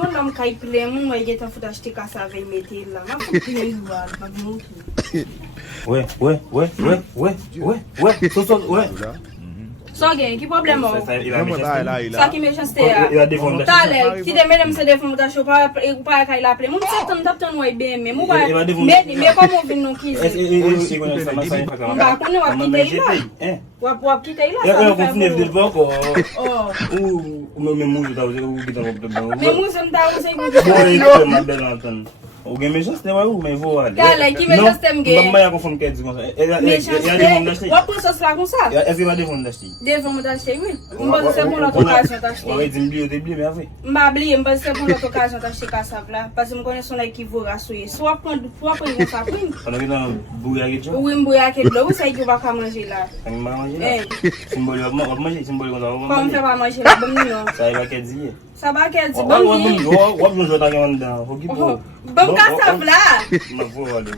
monde l'homme qui plein, moi il est en faut acheter casse avec mettre là. Ma faut plein voir, pas bon. Ouais. Só gen, ki problem ou? Só ki méchanceté. Il va défendre. Talè, ki de mesdames se défendre ta chou pa kay la ple. Moun se ton wè ben men. Moun ba mais comment vin non ki? Moun ba konne wap kite la. Wap kite la. Eu continuei de pouco. O meu mundo tá usando o que tá comprando. Mais moun se mta ou se Foi uma bela antena. O game méchanceté vai o mais vou ali. Talè, ki méchanceté mge. Não vai com quer dizer como Méchanceté. Wap pou sos la kon sa? Est-ce qu'il va défendre d'acheter? Devon mou t'acheter, oui. Mba se pou l'autre occasion t'acheter. Ouais, dis-moi mais après. Mba bliye, mba se pou l'autre occasion t'acheter kassav la. Parce que m'konne son la ki vou rasouye. Soit prendre yon sa prime. On a vu dans bouillard et tout. Oui, mbouya ke d'eau, ou sa yon va ka manger là. On va manger. Symbole on va manger symbole comme ça. Comme fait pas manger là, bon non. Ça va qu'elle dit. Ça va qu'elle dit, bon dit. Ouais, je vais t'aller en dedans. Faut qu'il faut. Bon kassav là. Ma voix aller.